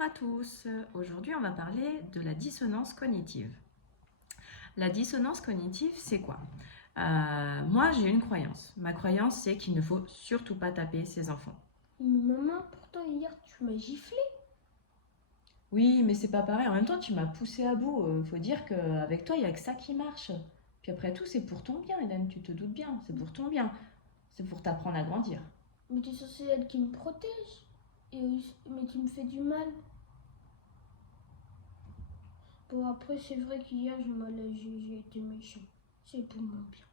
Bonjour à tous, aujourd'hui on va parler de la dissonance cognitive. La dissonance cognitive, c'est quoi? Moi j'ai une croyance. Ma croyance c'est qu'il ne faut surtout pas taper ses enfants. Mais maman, pourtant hier tu m'as giflé. Oui, mais c'est pas pareil. En même temps, tu m'as poussé à bout. Faut dire qu'avec toi, il n'y a que ça qui marche. Puis après tout, c'est pour ton bien, Hélène, tu te doutes bien. C'est pour ton bien. C'est pour t'apprendre à grandir. Mais t'es censée être qui me protège. Mais qui me fait du mal. Bon, après, c'est vrai qu'hier j'ai été méchant. C'est pour mon bien.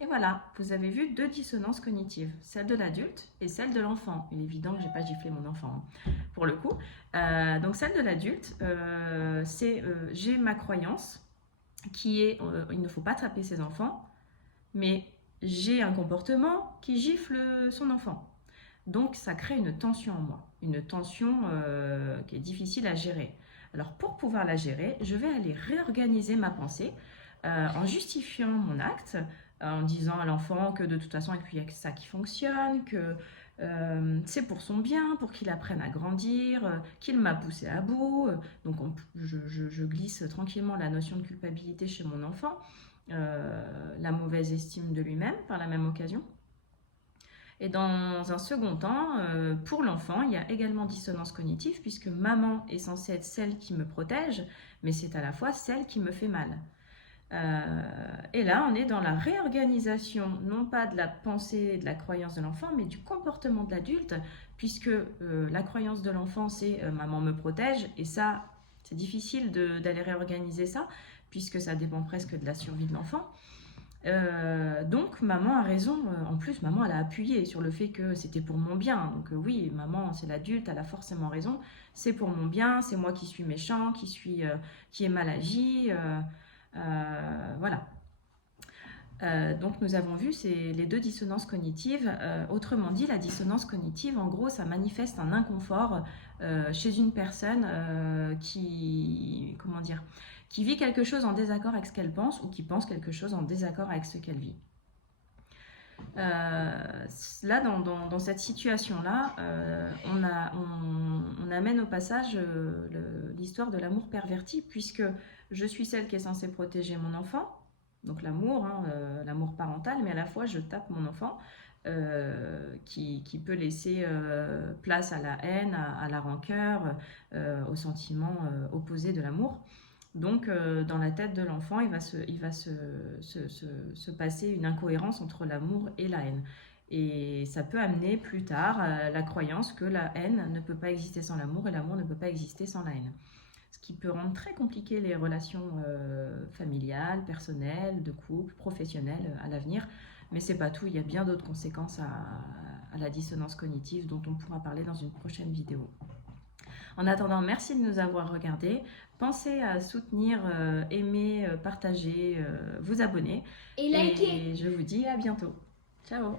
Et voilà, vous avez vu deux dissonances cognitives, celle de l'adulte et celle de l'enfant. Il est évident que j'ai pas giflé mon enfant, hein, pour le coup. Donc celle de l'adulte, c'est j'ai ma croyance qui est il ne faut pas taper ses enfants, mais j'ai un comportement qui gifle son enfant. Donc ça crée une tension en moi, une tension qui est difficile à gérer. Alors pour pouvoir la gérer, je vais aller réorganiser ma pensée en justifiant mon acte, en disant à l'enfant que de toute façon il n'y a que ça qui fonctionne, que c'est pour son bien, pour qu'il apprenne à grandir, qu'il m'a poussé à bout. Donc je glisse tranquillement la notion de culpabilité chez mon enfant, la mauvaise estime de lui-même par la même occasion. Et dans un second temps, pour l'enfant, il y a également dissonance cognitive puisque maman est censée être celle qui me protège, mais c'est à la fois celle qui me fait mal. Et là, on est dans la réorganisation, non pas de la pensée et de la croyance de l'enfant, mais du comportement de l'adulte, puisque la croyance de l'enfant, c'est maman me protège, et ça, c'est difficile d'aller réorganiser ça, puisque ça dépend presque de la survie de l'enfant. Donc maman a raison, en plus maman elle a appuyé sur le fait que c'était pour mon bien, donc oui maman c'est l'adulte, elle a forcément raison, c'est pour mon bien, c'est moi qui suis méchant, qui est mal agi, voilà. Donc nous avons vu les deux dissonances cognitives. Autrement dit, la dissonance cognitive, en gros, ça manifeste un inconfort chez une personne qui vit quelque chose en désaccord avec ce qu'elle pense ou qui pense quelque chose en désaccord avec ce qu'elle vit. Là, dans cette situation-là, on amène au passage l'histoire de l'amour perverti, puisque je suis celle qui est censée protéger mon enfant, donc l'amour, l'amour parental, mais à la fois je tape mon enfant, qui peut laisser place à la haine, à la rancœur, au sentiment opposé de l'amour. Donc, dans la tête de l'enfant, il va se passer une incohérence entre l'amour et la haine. Et ça peut amener plus tard la croyance que la haine ne peut pas exister sans l'amour et l'amour ne peut pas exister sans la haine. Ce qui peut rendre très compliqué les relations familiales, personnelles, de couple, professionnelles à l'avenir. Mais c'est pas tout, il y a bien d'autres conséquences à la dissonance cognitive dont on pourra parler dans une prochaine vidéo. En attendant, merci de nous avoir regardés. Pensez à soutenir, aimer, partager, vous abonner. Et liker. Et je vous dis à bientôt. Ciao!